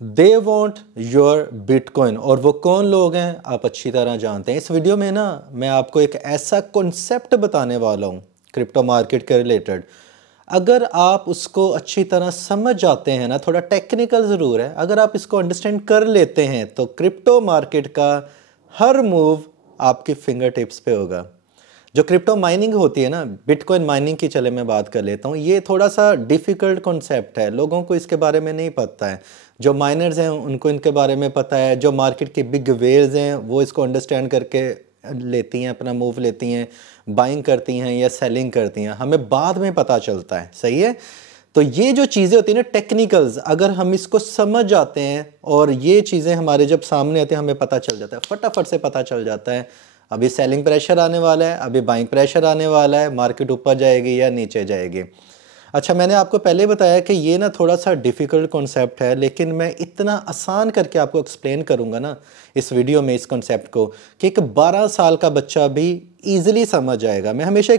They want your bitcoin, और वो कौन लोग हैं आप अच्छी तरह जानते हैं। इस वीडियो में ना मैं आपको एक ऐसा कॉन्सेप्ट बताने वाला हूँ क्रिप्टो मार्केट के रिलेटेड, अगर आप उसको अच्छी तरह समझ जाते हैं ना, थोड़ा टेक्निकल ज़रूर है, अगर आप इसको अंडरस्टैंड कर लेते हैं तो क्रिप्टो मार्केट का हर मूव आपकी फिंगर टिप्स पे होगा। जो क्रिप्टो माइनिंग होती है ना, बिटकॉइन माइनिंग की चले मैं बात कर लेता हूँ, ये थोड़ा सा डिफ़िकल्ट कॉन्सेप्ट है, लोगों को इसके बारे में नहीं पता है। जो माइनर्स हैं उनको इनके बारे में पता है, जो मार्केट की बिग वेल्स हैं वो इसको अंडरस्टैंड करके लेती हैं, अपना मूव लेती हैं, बाइंग करती हैं या सेलिंग करती हैं, हमें बाद में पता चलता है। सही है। तो ये जो चीज़ें होती हैं ना टेक्निकल्स, अगर हम इसको समझ जाते हैं और ये चीज़ें हमारे जब सामने आती हैं हमें पता चल जाता है, फटाफट से पता चल जाता है अभी सेलिंग प्रेशर आने वाला है, अभी बाइंग प्रेशर आने वाला है, मार्केट ऊपर जाएगी या नीचे जाएगी। अच्छा, मैंने आपको पहले बताया कि ये ना थोड़ा सा डिफ़िकल्ट कॉन्सेप्ट है, लेकिन मैं इतना आसान करके आपको एक्सप्लेन करूँगा ना इस वीडियो में इस कॉन्सेप्ट को कि एक 12 साल का बच्चा भी ईज़िली समझ जाएगा। मैं हमेशा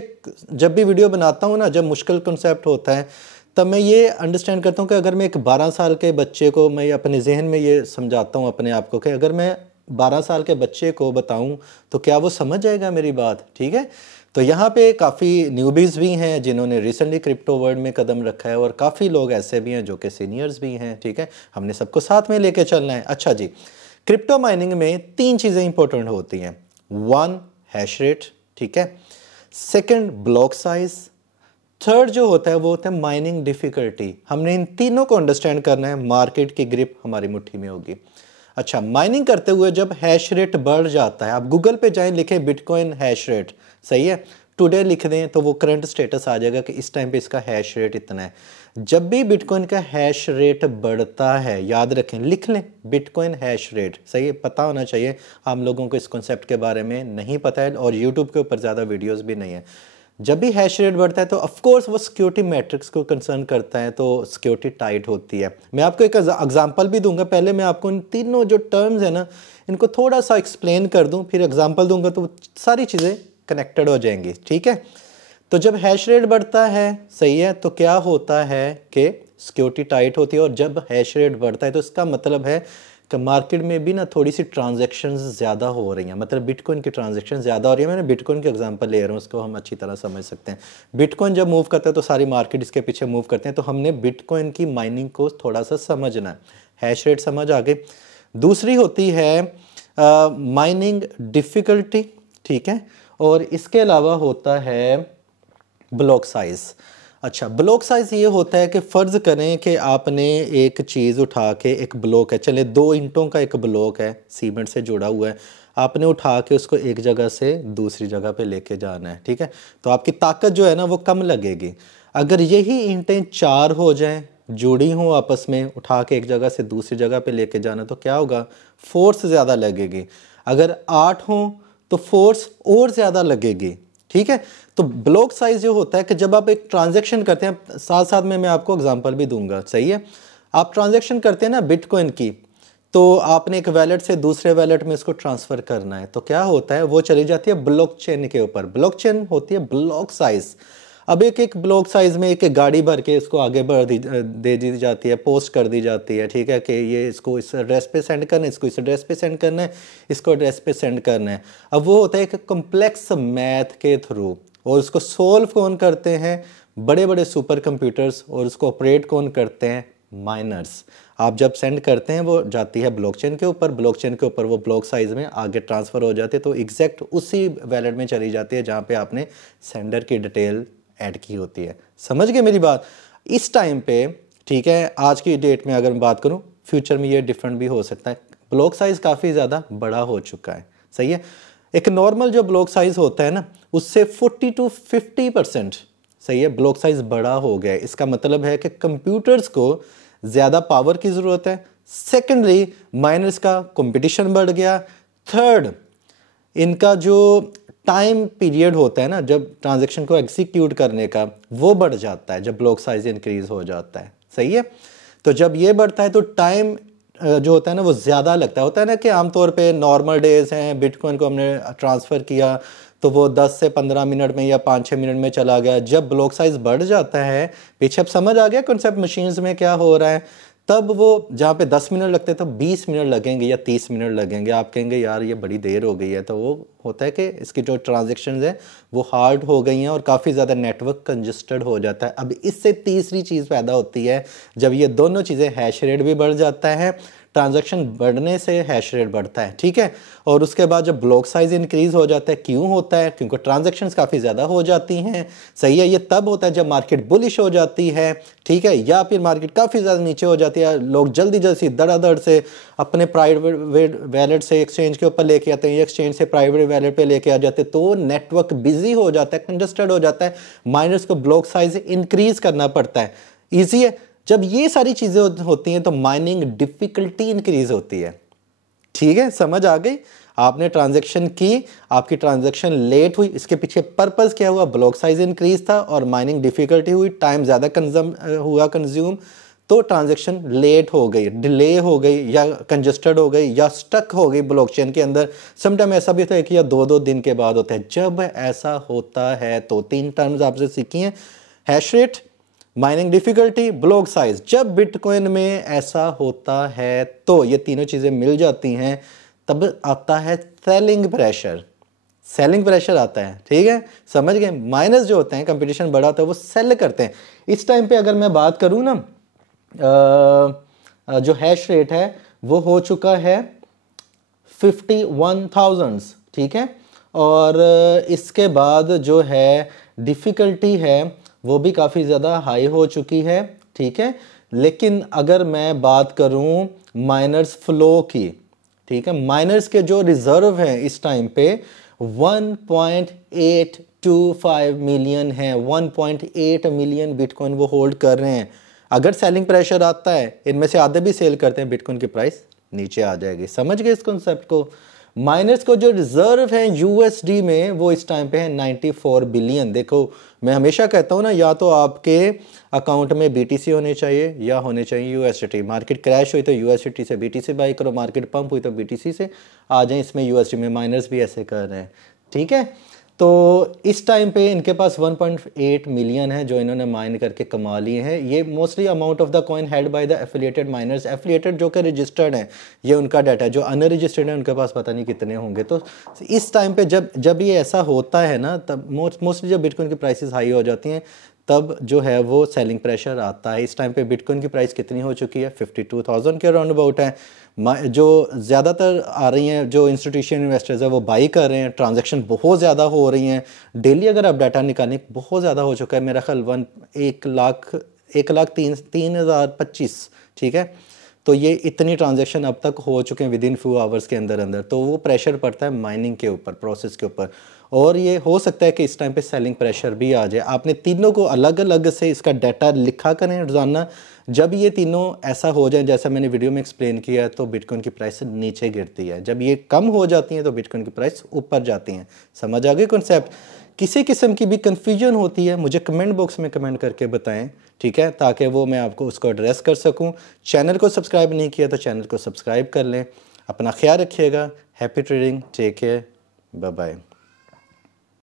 जब भी वीडियो बनाता हूँ ना, जब मुश्किल कॉन्सेप्ट होता है तब मैं ये अंडरस्टैंड करता हूँ कि अगर मैं एक 12 साल के बच्चे को, मैं अपने जहन में ये समझाता हूँ अपने आप को कि अगर मैं 12 साल के बच्चे को बताऊं तो क्या वो समझ जाएगा मेरी बात। ठीक है। तो यहाँ पे काफ़ी न्यूबीज़ भी हैं जिन्होंने रिसेंटली क्रिप्टो वर्ल्ड में कदम रखा है, और काफ़ी लोग ऐसे भी हैं जो कि सीनियर्स भी हैं। ठीक है, हमने सबको साथ में लेके चलना है। अच्छा जी, क्रिप्टो माइनिंग में 3 चीज़ें इंपॉर्टेंट होती हैं। 1 हैश रेट, ठीक है, 2 ब्लॉक साइज, 3 जो होता है वो होता है माइनिंग डिफ़िकल्टी। हमने इन तीनों को अंडरस्टैंड करना है, मार्केट की ग्रिप हमारी मुट्ठी में होगी। अच्छा, माइनिंग करते हुए जब हैश रेट बढ़ जाता है, आप गूगल पे जाएं, लिखें बिटकॉइन हैश रेट, सही है, टुडे लिख दें तो वो करंट स्टेटस आ जाएगा कि इस टाइम पे इसका हैश रेट इतना है। जब भी बिटकॉइन का हैश रेट बढ़ता है, याद रखें, लिख लें बिटकॉइन हैश रेट, सही है, पता होना चाहिए। आम लोगों को इस कॉन्सेप्ट के बारे में नहीं पता है और यूट्यूब के ऊपर ज़्यादा वीडियोज़ भी नहीं है। जब भी हैश रेट बढ़ता है तो ऑफ कोर्स वो सिक्योरिटी मैट्रिक्स को कंसर्न करता है, तो सिक्योरिटी टाइट होती है। मैं आपको एक एग्जांपल भी दूंगा, पहले मैं आपको इन तीनों जो टर्म्स है ना इनको थोड़ा सा एक्सप्लेन कर दूं, फिर एग्जांपल दूंगा तो सारी चीज़ें कनेक्टेड हो जाएंगी। ठीक है। तो जब हैश रेट बढ़ता है, सही है, तो क्या होता है कि सिक्योरिटी टाइट होती है, और जब हैश रेट बढ़ता है तो इसका मतलब है कि मार्केट में भी ना थोड़ी सी ट्रांजैक्शंस ज़्यादा हो रही हैं, मतलब बिटकॉइन की ट्रांजैक्शन ज़्यादा हो रही है। मैंने बिटकॉइन के एग्जांपल ले रहा हूँ, उसको हम अच्छी तरह समझ सकते हैं। बिटकॉइन जब मूव करता है तो सारी मार्केट इसके पीछे मूव करते हैं, तो हमने बिटकॉइन की माइनिंग को थोड़ा सा समझना है। हैश रेट समझ आ गई। दूसरी होती है माइनिंग डिफ़िकल्टी, ठीक है, और इसके अलावा होता है ब्लॉक साइज़। अच्छा, ब्लॉक साइज़ ये होता है कि फ़र्ज़ करें कि आपने एक चीज़ उठा के, एक ब्लॉक है, चले 2 ईंटों का एक ब्लॉक है, सीमेंट से जुड़ा हुआ है, आपने उठा के उसको एक जगह से दूसरी जगह पे लेके जाना है। ठीक है, तो आपकी ताकत जो है ना वो कम लगेगी। अगर यही ईंटें 4 हो जाएं, जुड़ी हों आपस में, उठा के एक जगह से दूसरी जगह पे लेके जाना, तो क्या होगा, फोर्स ज़्यादा लगेगी। अगर 8 हों तो फोर्स और ज़्यादा लगेगी। ठीक है। तो ब्लॉक साइज जो होता है कि जब आप एक ट्रांजैक्शन करते हैं, साथ साथ में मैं आपको एग्जांपल भी दूंगा, सही है, आप ट्रांजैक्शन करते हैं ना बिटकॉइन की, तो आपने एक वैलेट से दूसरे वैलेट में इसको ट्रांसफ़र करना है, तो क्या होता है, वो चली जाती है ब्लॉकचेन के ऊपर। ब्लॉकचेन होती है ब्लॉक साइज। अब एक एक ब्लॉक साइज में एक एक गाड़ी भर के इसको आगे दे दी जाती है, पोस्ट कर दी जाती है। ठीक है, कि ये इसको इस एड्रेस पे सेंड करना है, इसको इस एड्रेस पे सेंड करना है, इसको एड्रेस पे सेंड करना है। अब वो होता है एक कॉम्प्लेक्स मैथ के थ्रू, और उसको सोल्व कौन करते हैं, बड़े बड़े सुपर कंप्यूटर्स, और उसको ऑपरेट कौन करते हैं, माइनर्स। आप जब सेंड करते हैं वो जाती है ब्लॉकचेन के ऊपर, ब्लॉकचेन के ऊपर वो ब्लॉक साइज में आगे ट्रांसफ़र हो जाते हैं, तो एग्जैक्ट उसी वैलेट में चली जाती है जहाँ पे आपने सेंडर की डिटेल ऐड की होती है। समझ गए मेरी बात। इस टाइम पे, ठीक है, आज की डेट में अगर मैं बात करूं, फ्यूचर में ये डिफरेंट भी हो सकता है, ब्लॉक साइज काफ़ी ज़्यादा बड़ा हो चुका है। सही है। एक नॉर्मल जो ब्लॉक साइज होता है ना उससे 40 to 50%, सही है, ब्लॉक साइज बड़ा हो गया है। इसका मतलब है कि कंप्यूटर्स को ज़्यादा पावर की ज़रूरत है। सेकेंडली, माइनर्स का कंपटीशन बढ़ गया। थर्ड, इनका जो टाइम पीरियड होता है ना जब ट्रांजैक्शन को एग्जीक्यूट करने का, वो बढ़ जाता है जब ब्लॉक साइज इंक्रीज हो जाता है। सही है। तो जब ये बढ़ता है तो टाइम जो होता है ना वो ज़्यादा लगता है। होता है ना कि आमतौर पे नॉर्मल डेज हैं, बिटकॉइन को हमने ट्रांसफ़र किया तो वो 10 से 15 मिनट में या 5-6 मिनट में चला गया। जब ब्लॉक साइज बढ़ जाता है, पीछे अब समझ आ गया कॉन्सेप्ट मशीन्स में क्या हो रहा है, तब वो जहाँ पे 10 मिनट लगते तो 20 मिनट लगेंगे या 30 मिनट लगेंगे। आप कहेंगे यार ये बड़ी देर हो गई है, तो वो होता है कि इसकी जो ट्रांजेक्शन है वो हार्ड हो गई हैं और काफ़ी ज़्यादा नेटवर्क कंजस्टेड हो जाता है। अब इससे तीसरी चीज़ पैदा होती है, जब ये दोनों चीज़ें, हैश रेट भी बढ़ जाता है, ट्रांजैक्शन बढ़ने से हैश रेट बढ़ता है, ठीक है। और उसके बाद जब ब्लॉक साइज इंक्रीज हो जाता है, क्यों होता है? क्योंकि ट्रांजैक्शंस काफ़ी ज़्यादा हो जाती हैं, सही है। ये तब होता है जब मार्केट बुलिश हो जाती है, ठीक है, या फिर मार्केट काफ़ी ज़्यादा नीचे हो जाती है, लोग जल्दी जल्दी धड़ाधड़ से अपने प्राइवेट वैलेट से एक्सचेंज के ऊपर लेके आते हैं, एक्सचेंज से प्राइवेट वैलेट पे लेके आ जाते हैं, तो नेटवर्क बिजी हो जाता है, कंजस्टेड हो जाता है, माइनर्स को ब्लॉक साइज इंक्रीज करना पड़ता है। ईजी है। जब ये सारी चीज़ें होती हैं तो माइनिंग डिफ़िकल्टी इंक्रीज होती है, ठीक है, समझ आ गई। आपने ट्रांजैक्शन की, आपकी ट्रांजैक्शन लेट हुई, इसके पीछे पर्पस क्या हुआ? ब्लॉक साइज इंक्रीज था और माइनिंग डिफ़िकल्टी हुई, टाइम ज़्यादा कंज्यूम, तो ट्रांजैक्शन लेट हो गई, डिले हो गई, या कंजस्टेड हो गई, या स्टक हो गई ब्लॉकचेन के अंदर। समटाइम ऐसा भी होता है कि या 2-2 दिन के बाद होता है। जब ऐसा होता है तो 3 टर्म्स आपसे सीखी हैं, hash rate, mining difficulty, block size. जब बिटकॉइन में ऐसा होता है तो ये तीनों चीज़ें मिल जाती हैं, तब आता है सेलिंग प्रेशर। सेलिंग प्रेशर आता है, ठीक है, समझ गए। माइनस जो होते हैं, कंपटीशन बड़ा होता है, वो सेल करते हैं। इस टाइम पे अगर मैं बात करूँ ना, जो हैश रेट है वो हो चुका है 51,000, ठीक है। और इसके बाद जो है डिफ़िकल्टी है वो भी काफ़ी ज़्यादा हाई हो चुकी है, ठीक है। लेकिन अगर मैं बात करूं माइनर्स फ्लो की, ठीक है, माइनर्स के जो रिजर्व हैं इस टाइम पे 1.825 मिलियन है, 1.8 मिलियन बिटकॉइन वो होल्ड कर रहे हैं। अगर सेलिंग प्रेशर आता है, इनमें से आधे भी सेल करते हैं, बिटकॉइन की प्राइस नीचे आ जाएगी। समझ गए इस कॉन्सेप्ट को। माइनर्स को जो रिजर्व है यूएसडी में वो इस टाइम पे है 94 बिलियन। देखो मैं हमेशा कहता हूँ ना, या तो आपके अकाउंट में बीटीसी होने चाहिए या होने चाहिए यूएसडी। मार्केट क्रैश हुई तो यूएसडी से बीटीसी बाई करो, मार्केट पंप हुई तो बीटीसी से आ जाए इसमें यूएसडी में। माइनर्स भी ऐसे कर रहे हैं, ठीक है। तो इस टाइम पे इनके पास 1.8 मिलियन है जो इन्होंने माइन करके कमा लिए हैं। ये mostly amount of the coin held by the affiliated miners. Affiliated जो कि रजिस्टर्ड हैं, ये उनका डाटा है। जो अनरजिस्टर्ड है उनके पास पता नहीं कितने होंगे। तो इस टाइम पे जब ये ऐसा होता है ना, तब मोस्टली जब बिटकॉइन की प्राइसेस हाई हो जाती हैं, तब जो है वो सेलिंग प्रेशर आता है। इस टाइम पे बिटकॉइन की प्राइस कितनी हो चुकी है? 52,000 के अराउंड अबाउट है। जो ज़्यादातर आ रही हैं, जो इंस्टीट्यूशन इन्वेस्टर्स है वो बाई कर रहे हैं। ट्रांजैक्शन बहुत ज़्यादा हो रही हैं डेली। अगर आप डाटा निकालें, बहुत ज़्यादा हो चुका है, मेरा ख्याल 1,03,25, ठीक है। तो ये इतनी ट्रांजैक्शन अब तक हो चुके हैं विद इन फ्यू आवर्स के अंदर अंदर। तो वो प्रेशर पड़ता है माइनिंग के ऊपर, प्रोसेस के ऊपर। और ये हो सकता है कि इस टाइम पे सेलिंग प्रेशर भी आ जाए। आपने तीनों को अलग अलग से इसका डाटा लिखा करें रोजाना। जब ये तीनों ऐसा हो जाए जैसा मैंने वीडियो में एक्सप्लेन किया, तो बिटकॉइन की प्राइस नीचे गिरती है। जब ये कम हो जाती है तो बिटकॉइन की प्राइस ऊपर जाती है। समझ आ गई कॉन्सेप्ट? किसी किस्म की भी कन्फ्यूजन होती है, मुझे कमेंट बॉक्स में कमेंट करके बताएं, ठीक है, ताकि वो मैं आपको उसको एड्रेस कर सकूं। चैनल को सब्सक्राइब नहीं किया तो चैनल को सब्सक्राइब कर लें। अपना ख्याल रखिएगा। Happy trading, take care, bye bye.